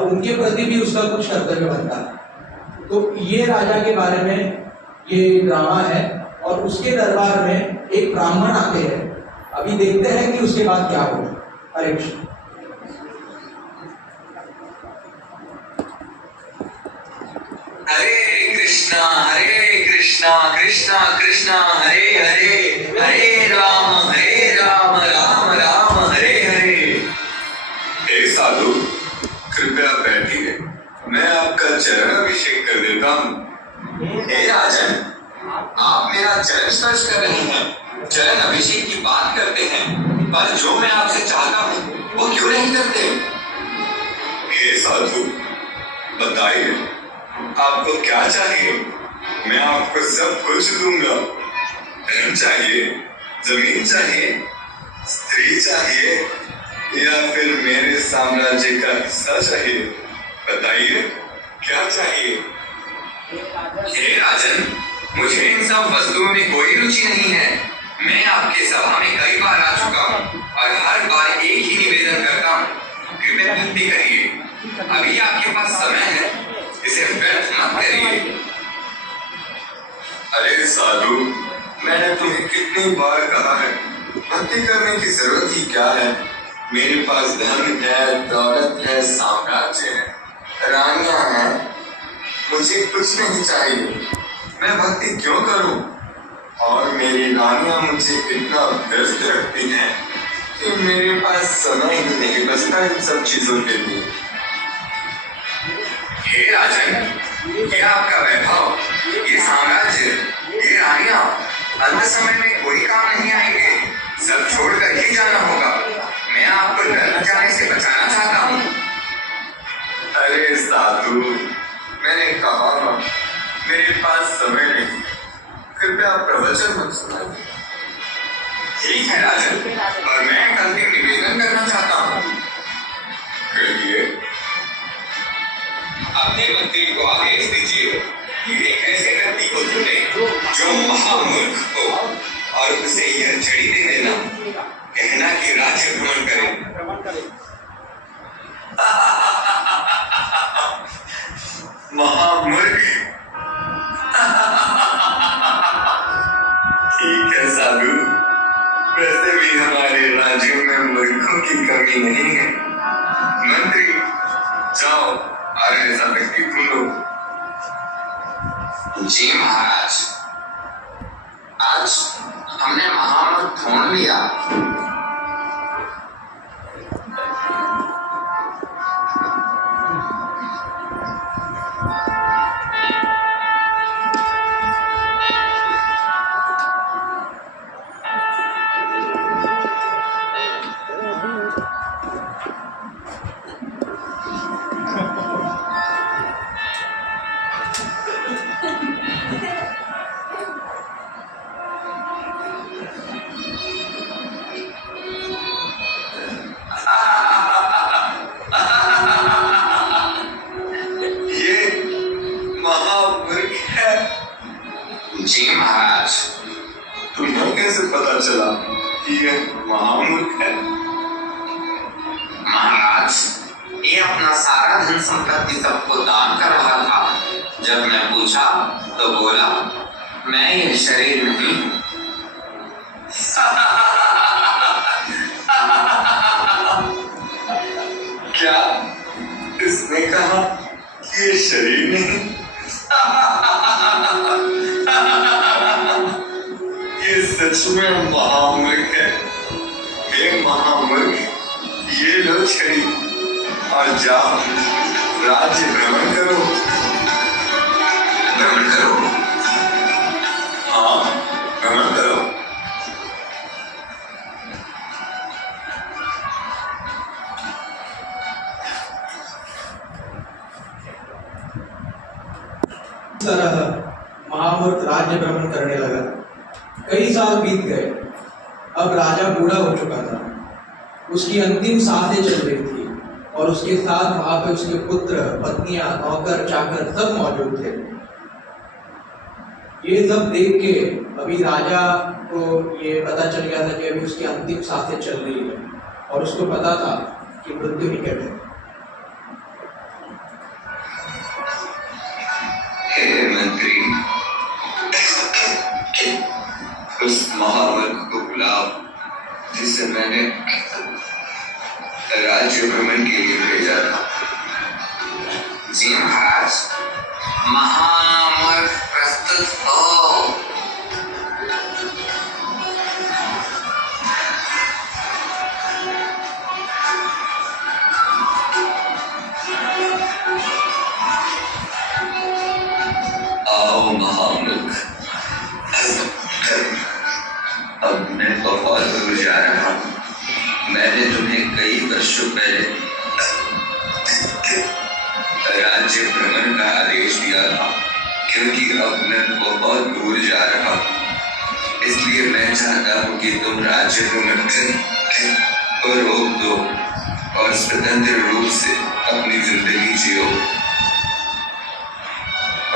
और उनके प्रति भी उसका कुछ कर्तव्य बनता है। तो ये राजा के बारे में ये ड्रामा है और उसके दरबार में एक ब्राह्मण आते हैं। अभी देखते हैं कि उसके बाद क्या होगा। हरे कृष्ण। हरे कृष्णा कृष्णा कृष्णा हरे हरे, हरे राम राम राम हरे हरे। हे साधु, कृपया बैठिए, मैं आपका चरण अभिषेक कर देता हूँ। हे राजन, आप मेरा चरण स्पर्श कर रहे हैं, चरण अभिषेक की बात करते हैं, पर जो मैं आपसे चाहता हूँ वो क्यों नहीं करते? हे साधु, बताइए आपको क्या चाहिए? मैं आपको सब कुछ दूंगा। धन चाहिए, जमीन चाहिए, स्त्री चाहिए, या फिर मेरे साम्राज्य का हिस्सा चाहिए? बताइए क्या चाहिए? हे राजन, मुझे इन सब वस्तुओं में कोई रुचि नहीं है। मैं आपके सभा में कई बार आ चुका हूँ और हर बार एक ही निवेदन करता हूँ, कृपया विनती करिए। अभी आपके पास समय है, इसे व्यर्थ मत करिए। अरे साधु, मैंने तुम्हें कितनी बार कहा है, भक्ति करने की जरूरत ही क्या है? मेरे पास धन है, दौलत है, साम्राज्य है, रानियां हैं, मुझे कुछ नहीं चाहिए। मैं भक्ति क्यों करूं? और मेरी रानियां मुझे इतना व्यस्त रखती हैं कि मेरे पास समय ही नहीं बचता इन सब चीजों के लिए। हे राजन, ये आपका वैभव, ये साम्राज्य, ये रानियां अंत समय में कोई काम नहीं आएंगे, सब छोड़कर ही जाना होगा। मैं आपको डर जाने से बचाना चाहता हूँ। अरे साधु, मैंने कहा ना, मेरे पास समय नहीं, कृपया प्रवचन मत सुनाइए। ठीक है राजन, पर मैं कल एक निवेदन करना चाहता हूँ। कहिए। अपने मंत्री को आदेश दीजिए कि एक ऐसे व्यक्ति को चुने जो महामूर्ख हो और उसे यह छड़ी दे देना, कहना कि राज्य भ्रमण करे। महामूर्ख। ठीक है साधु, वैसे भी हमारे राज्यों में मूर्खों की कमी नहीं है। मंत्री, जाओ और ऐसा व्यक्ति ढूंढो। जी महाराज, आज हमने महामूर्ख ढूंढ लिया। जी महाराज। तुम्हें कैसे पता चला कि यह महामूर्ख है? महाराज, ये अपना सारा धन संपत्ति सबको दान कर रहा था। जब मैं पूछा तो बोला, मैं ये शरीर नहीं हूँ। क्या इसने कहा कि ये शरीर नहीं? ये सच में महामूर्ख है। हे महामूर्ख, ये लो छड़ी और जाओ राज्य भ्रमण करो। भ्रमण करो? हाँ, भ्रमण करो। तरह महामूर्ख राज्य भ्रमण करने लगा। कई साल बीत गए। अब राजा बूढ़ा हो चुका था, उसकी अंतिम सांसें चल रही थी और उसके साथ वहां पे उसके पुत्र, पत्नियां, नौकर, चाकर सब मौजूद थे। ये सब देख के अभी राजा को ये पता चल गया था कि अभी उसकी अंतिम सांसें चल रही है और उसको पता था कि मृत्यु निकट है। राज्य भ्रमण का आदेश दिया था, क्योंकि अब मैं बहुत दूर जा रहा हूँ। इसलिए मैं चाहता हूँ कि तुम राज्य भ्रमण को रोक दो और स्वतंत्र रूप से अपनी जिंदगी जियो।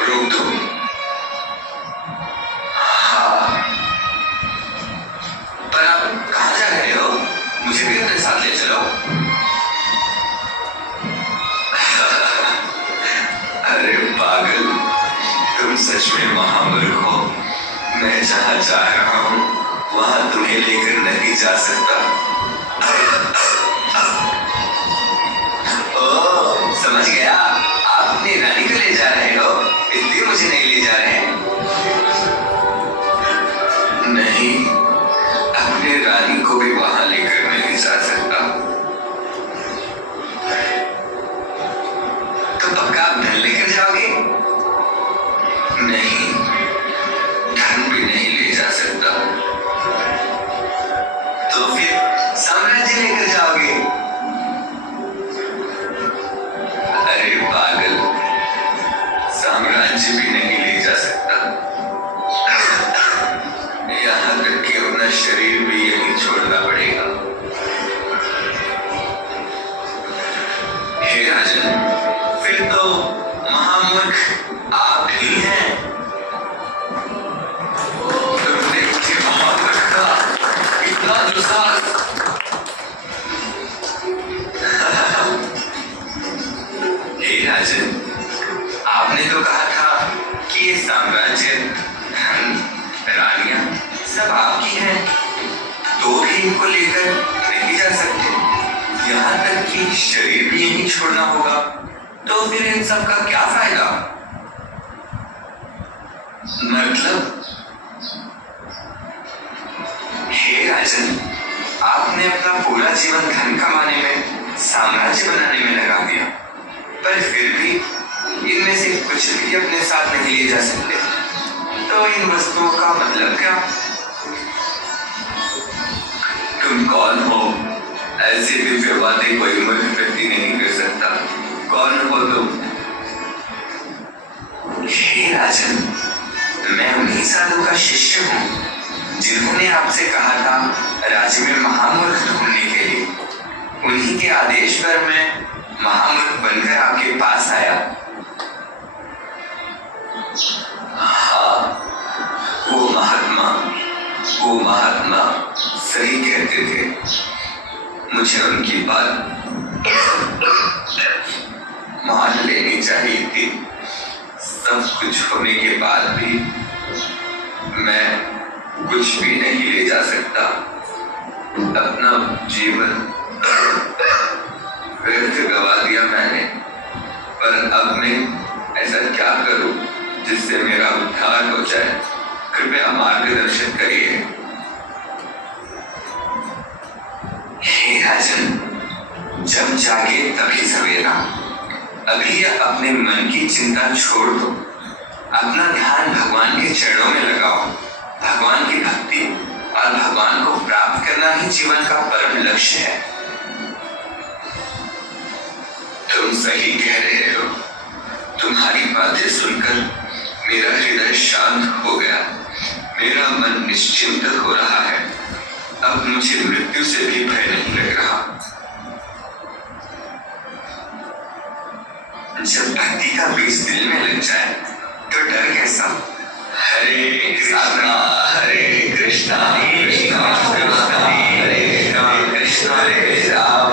रोक दो? हाँ, पर आप कहाँ जा रहे हो? मुझे भी अपने साथ ले चलो। अरे पागल, तुम सच में महामूर्ख हो। मैं जहाँ जा रहा हूँ वहाँ तुम्हें लेकर नहीं जा सकता। ओह, समझ गया, आप अपनी रानी को ले जा रहे हो, इसलिए मुझे नहीं ले जा रहे। नहीं, अपने रानी को भी वहां लेकर नहीं जा सकता। तो पक्का आप धन लेकर जाओगे? नहीं, धन भी नहीं ले जा सकता। तो फिर साम्राज्य लेकर जाओगे? अरे पागल, साम्राज्य भी नहीं ले जा सकता। यहाँ तक कि अपना शरीर भी यहीं छोड़ना पड़ेगा। हे राजन, फिर तो महामूर्ख आप ही हैं। तुमने मुझे महामूर्ख कहा, इतना दुस्साहस। हे राजन, आपने तो कहा था कि ये साम्राज्य, धन, रानियां सब आपकी हैं, तो भी इनको लेकर नहीं जा सकते। यहाँ तक कि शरीर भी यहीं छोड़ना होगा, तो फिर इन सब का क्या फायदा? मतलब? हे राजन, आपने अपना पूरा जीवन धन कमाने में, साम्राज्य बनाने में लगा दिया, पर फिर भी इनमें से कुछ भी अपने साथ नहीं ले जा सकते। तो इन वस्तुओं का मतलब क्या? तुम कौन हो? ऐसे दिव्य बातें कोई मूर्ख व्यक्ति नहीं कर सकता। कौन हो तुम? हे राजन, मैं उन्हीं साधु का शिष्य हूँ जिन्होंने आपसे कहा था राज्य में महामूर्ख ढूंढने के लिए। उन्हीं के आदेश पर मैं महामूर्ख बनकर आपके पास आया। हाँ, वो महात्मा सही कहते थे। मुझे उनकी बात मान लेनी चाहिए थी। सब कुछ होने के बाद भी मैं कुछ भी नहीं ले जा सकता। अपना जीवन व्यर्थ गवा दिया मैंने, पर अब मैं ऐसा क्या करूं जिससे मेरा उद्धार हो जाए? कृपया मार्गदर्शन करिए। हे राजन, जब जागे तभी सवेरा। अभी अपने मन की चिंता छोड़ दो, अपना ध्यान भगवान के चरणों में लगाओ। भगवान की भक्ति और भगवान को प्राप्त करना ही जीवन का परम लक्ष्य है। तुम सही कह रहे हो। तुम्हारी बातें सुनकर मेरा हृदय शांत हो गया। मेरा मन निश्चिंत हो रहा है। अब मुझे मृत्यु से भी भय नहीं लग रहा। जब भक्ति का बीज दिल में लग जाए तो डर कैसा? हरे कृष्णा हरे कृष्णा कृष्णा कृष्णा हरे राम कृष्णा हरे राम।